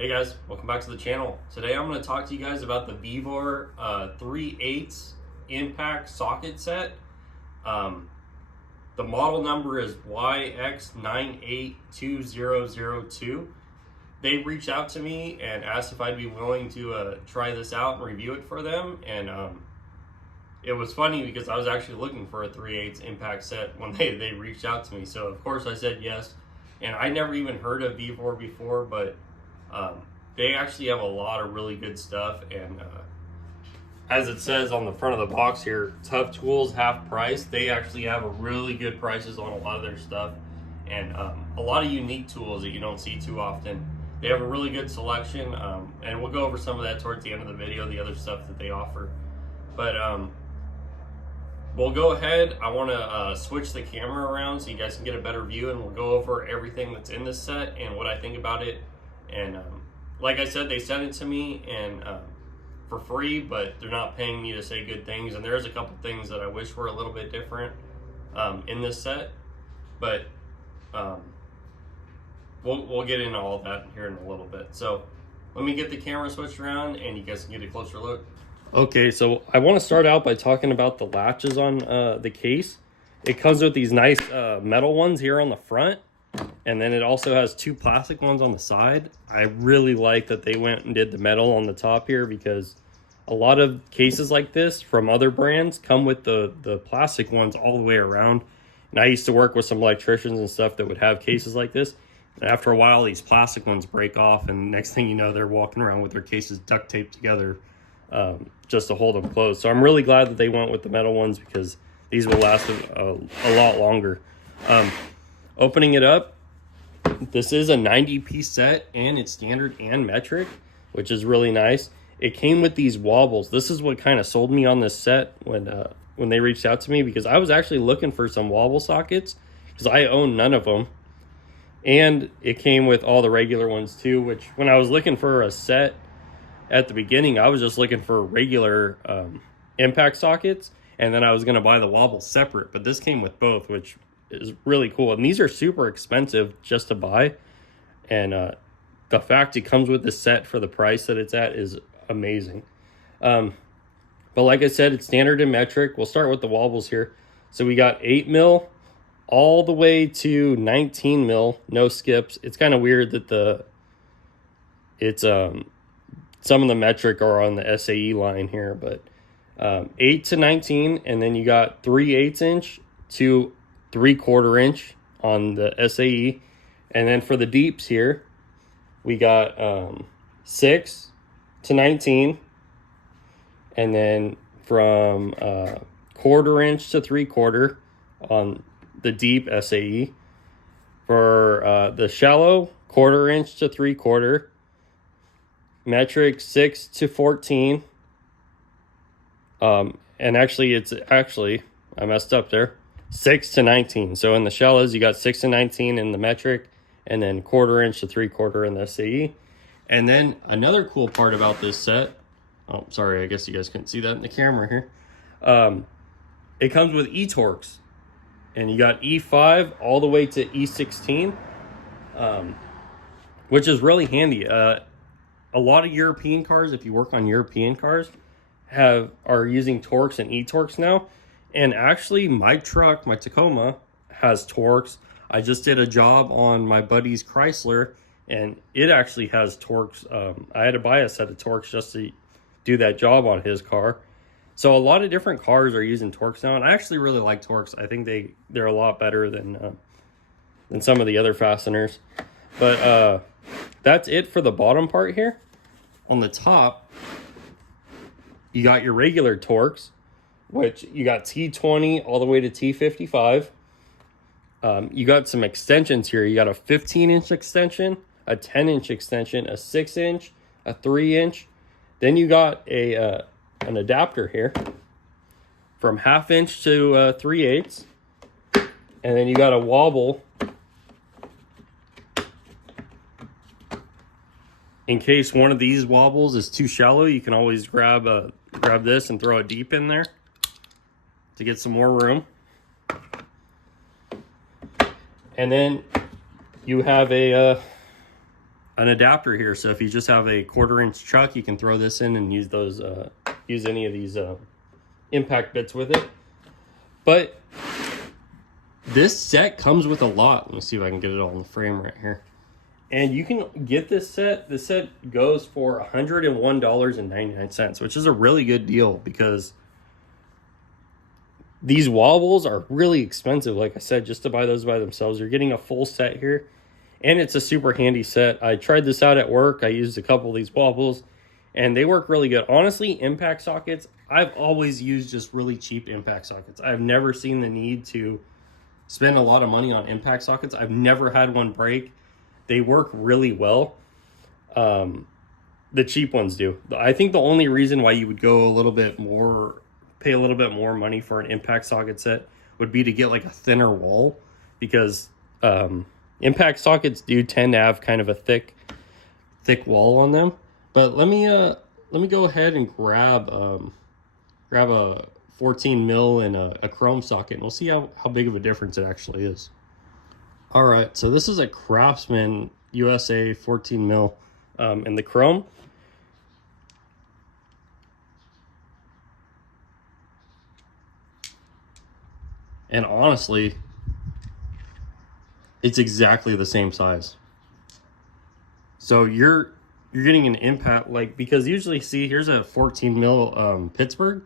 Hey guys, welcome back to the channel. Today I'm going to talk to you guys about the Vevor 3/8 impact socket set. The model number is YX982002. They reached out to me and asked if I'd be willing to try this out and review it for them. And it was funny because I was actually looking for a 3/8 impact set when they reached out to me. So of course I said yes. And I never even heard of Vevor before, but they actually have a lot of really good stuff. And as it says on the front of the box here, tough tools, half price. They actually have a really good prices on a lot of their stuff, and a lot of unique tools that you don't see too often. They have a really good selection, and we'll go over some of that towards the end of the video, the other stuff that they offer. But we'll go ahead. I want to switch the camera around so you guys can get a better view, and we'll go over everything that's in this set and what I think about it. And like I said, they sent it to me and for free, but they're not paying me to say good things. And there's a couple things that I wish were a little bit different in this set, but we'll get into all that here in a little bit. So let me get the camera switched around and you guys can get a closer look. Okay, so I want to start out by talking about the latches on the case. It comes with these nice metal ones here on the front, and then it also has two plastic ones on the side. I really like that they went and did the metal on the top here, because a lot of cases like this from other brands come with the plastic ones all the way around. And I used to work with some electricians and stuff that would have cases like this. And after a while, these plastic ones break off, and next thing you know, they're walking around with their cases duct taped together just to hold them closed. So I'm really glad that they went with the metal ones, because these will last a lot longer. Opening it up, this is a 90-piece set, and it's standard and metric, which is really nice. It came with these wobbles. This is what kind of sold me on this set when they reached out to me, because I was actually looking for some wobble sockets because I own none of them. And it came with all the regular ones too, which when I was looking for a set at the beginning, I was just looking for regular impact sockets, and then I was going to buy the wobble separate, but this came with both, which is really cool. And these are super expensive just to buy, and the fact it comes with the set for the price that it's at is amazing. But like I said, it's standard and metric. We'll start with the wobbles here. So we got 8 mil all the way to 19 mil, no skips. It's kind of weird that some of the metric are on the SAE line here, but 8 to 19, and then you got 3/8 inch to 3/4 inch on the SAE. And then for the deeps here, we got 6 to 19, and then from 1/4 inch to 3/4 on the deep SAE. For the shallow, 1/4 inch to 3/4, metric 6 to 14. And actually I messed up there, 6 to 19. So in the shallows, you got 6 to 19 in the metric, and then 1/4 inch to 3/4 in the SAE. And then another cool part about this set, oh, sorry, I guess you guys couldn't see that in the camera here. It comes with E-Torques, and you got E5 all the way to E16, which is really handy. A lot of European cars, if you work on European cars, are using Torques and E-Torques now. And actually, my truck, my Tacoma, has Torques. I just did a job on my buddy's Chrysler, and it actually has Torques. I had to buy a set of Torques just to do that job on his car. So a lot of different cars are using Torques now, and I actually really like Torques. I think they're a lot better than some of the other fasteners. But that's it for the bottom part here. On the top, you got your regular Torques, which you got T20 all the way to T55. You got some extensions here. You got a 15-inch extension, a 10-inch extension, a 6-inch, a 3-inch. Then you got an adapter here from 1/2 inch to 3/8. And then you got a wobble in case one of these wobbles is too shallow. You can always grab this and throw it deep in there to get some more room. And then you have a an adapter here. So if you just have a 1/4-inch chuck, you can throw this in and use those, use any of these impact bits with it. But this set comes with a lot. Let me see if I can get it all in the frame right here. And you can get this set. This set goes for $101.99, which is a really good deal because these wobbles are really expensive. Like I said, just to buy those by themselves, you're getting a full set here. And it's a super handy set. I tried this out at work. I used a couple of these wobbles and they work really good. Honestly, impact sockets, I've always used just really cheap impact sockets. I've never seen the need to spend a lot of money on impact sockets. I've never had one break. They work really well. The cheap ones do. I think the only reason why you would go a little bit more, pay a little bit more money for an impact socket set would be to get like a thinner wall, because impact sockets do tend to have kind of a thick wall on them. But let me go ahead and grab a 14 mil and a chrome socket, and we'll see how big of a difference it actually is. All right, so this is a Craftsman USA 14 mil in the chrome. And honestly, it's exactly the same size. So you're getting an impact, like, because usually, see, here's a 14 mil Pittsburgh.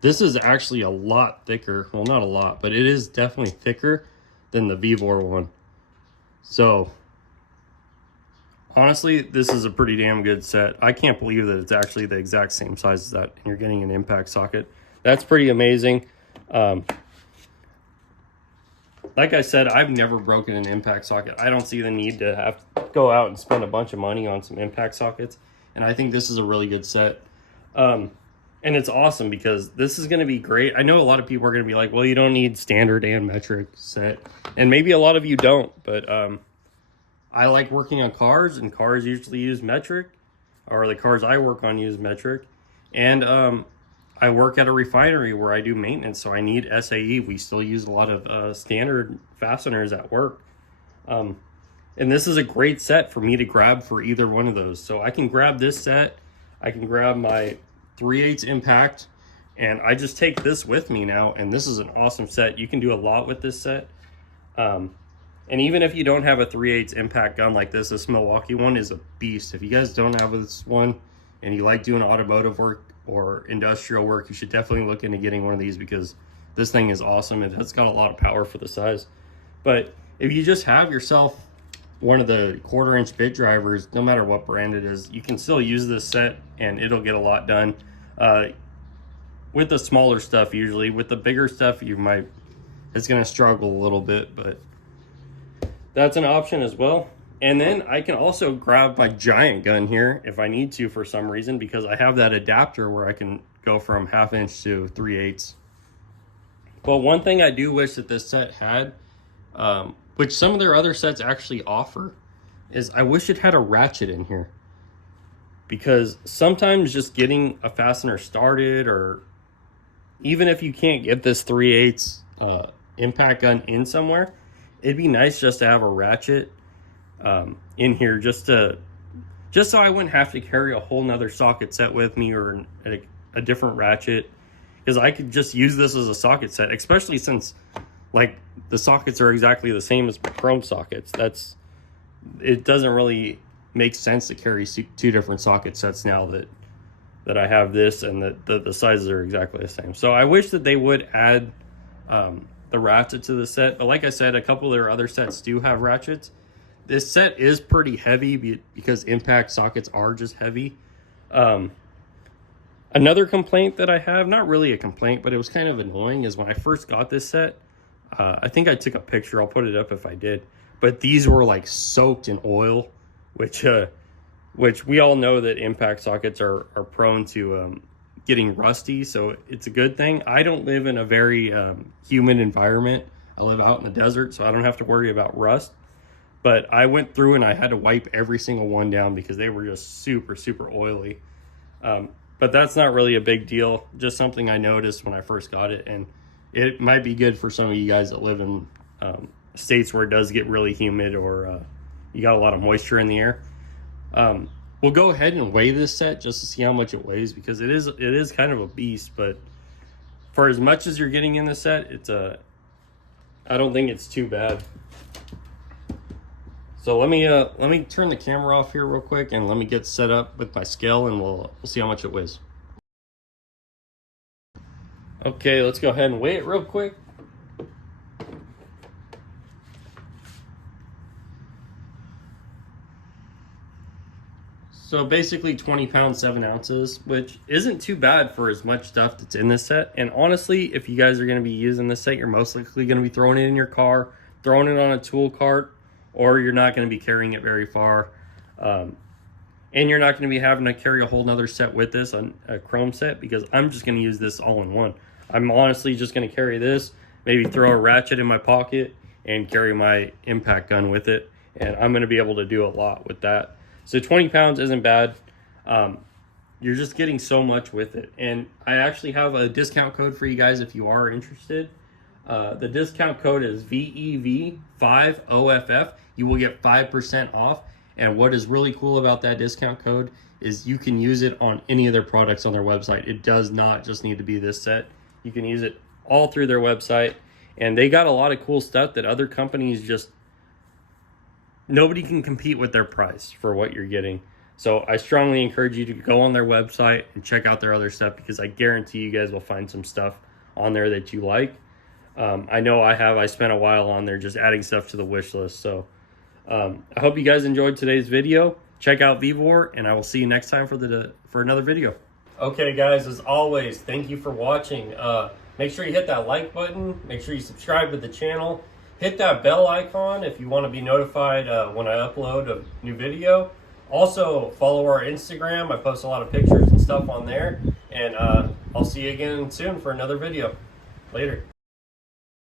This is actually a lot thicker. Well, not a lot, but it is definitely thicker than the Vevor one. So honestly, this is a pretty damn good set. I can't believe that it's actually the exact same size as that, and you're getting an impact socket. That's pretty amazing. Like I said, I've never broken an impact socket. I don't see the need to have to go out and spend a bunch of money on some impact sockets. And I think this is a really good set. And it's awesome because this is going to be great. I know a lot of people are going to be like, well, you don't need standard and metric set. And maybe a lot of you don't. But I like working on cars, and cars usually use metric. Or the cars I work on use metric. And I work at a refinery where I do maintenance, so I need SAE. We still use a lot of standard fasteners at work. And this is a great set for me to grab for either one of those. So I can grab this set, I can grab my 3/8 impact, and I just take this with me now, and this is an awesome set. You can do a lot with this set. And even if you don't have a 3/8 impact gun like this Milwaukee one is a beast. If you guys don't have this one and you like doing automotive work or industrial work, you should definitely look into getting one of these, because this thing is awesome. It's got a lot of power for the size. But if you just have yourself one of the 1/4-inch bit drivers, no matter what brand it is, you can still use this set and it'll get a lot done. With the smaller stuff, usually. With the bigger stuff, it's going to struggle a little bit, but that's an option as well. And then I can also grab my giant gun here if I need to for some reason, because I have that adapter where I can go from 1/2 inch to 3/8. But one thing I do wish that this set had, which some of their other sets actually offer, is I wish it had a ratchet in here. Because sometimes just getting a fastener started, or even if you can't get this 3/8 impact gun in somewhere, it'd be nice just to have a ratchet in here, just so I wouldn't have to carry a whole nother socket set with me, or a different ratchet, because I could just use this as a socket set, especially since like the sockets are exactly the same as chrome sockets. It doesn't really make sense to carry two different socket sets now that I have this, and that the sizes are exactly the same. So I wish that they would add the ratchet to the set, but like I said, a couple of their other sets do have ratchets. This set is pretty heavy because impact sockets are just heavy. Another complaint that I have, not really a complaint, but it was kind of annoying, is when I first got this set, I think I took a picture, I'll put it up if I did, but these were like soaked in oil, which we all know that impact sockets are prone to getting rusty, so it's a good thing. I don't live in a very humid environment. I live out in the desert, so I don't have to worry about rust. But I went through and I had to wipe every single one down because they were just super, super oily. But that's not really a big deal. Just something I noticed when I first got it. And it might be good for some of you guys that live in states where it does get really humid, or you got a lot of moisture in the air. We'll go ahead and weigh this set just to see how much it weighs, because it is kind of a beast. But for as much as you're getting in the set, I don't think it's too bad. So let me turn the camera off here real quick, and let me get set up with my scale, and we'll see how much it weighs. Okay, let's go ahead and weigh it real quick. So basically 20 pounds, 7 ounces, which isn't too bad for as much stuff that's in this set. And honestly, if you guys are going to be using this set, you're most likely going to be throwing it in your car, throwing it on a tool cart, or you're not going to be carrying it very far. And you're not going to be having to carry a whole nother set with this, on a chrome set, because I'm just going to use this all in one. I'm honestly just going to carry this, maybe throw a ratchet in my pocket, and carry my impact gun with it. And I'm going to be able to do a lot with that. So 20 pounds isn't bad. You're just getting so much with it. And I actually have a discount code for you guys if you are interested. The discount code is VEV5OFF. You will get 5% off. And what is really cool about that discount code is you can use it on any of their products on their website. It does not just need to be this set. You can use it all through their website. And they got a lot of cool stuff that other companies just... nobody can compete with their price for what you're getting. So I strongly encourage you to go on their website and check out their other stuff, because I guarantee you guys will find some stuff on there that you like. I know I spent a while on there just adding stuff to the wish list. So I hope you guys enjoyed today's video. Check out Vevor, and I will see you next time for another video. Okay guys, as always, thank you for watching. Make sure you hit that like button. Make sure you subscribe to the channel. Hit that bell icon if you want to be notified when I upload a new video. Also, follow our Instagram. I post a lot of pictures and stuff on there. And I'll see you again soon for another video. Later.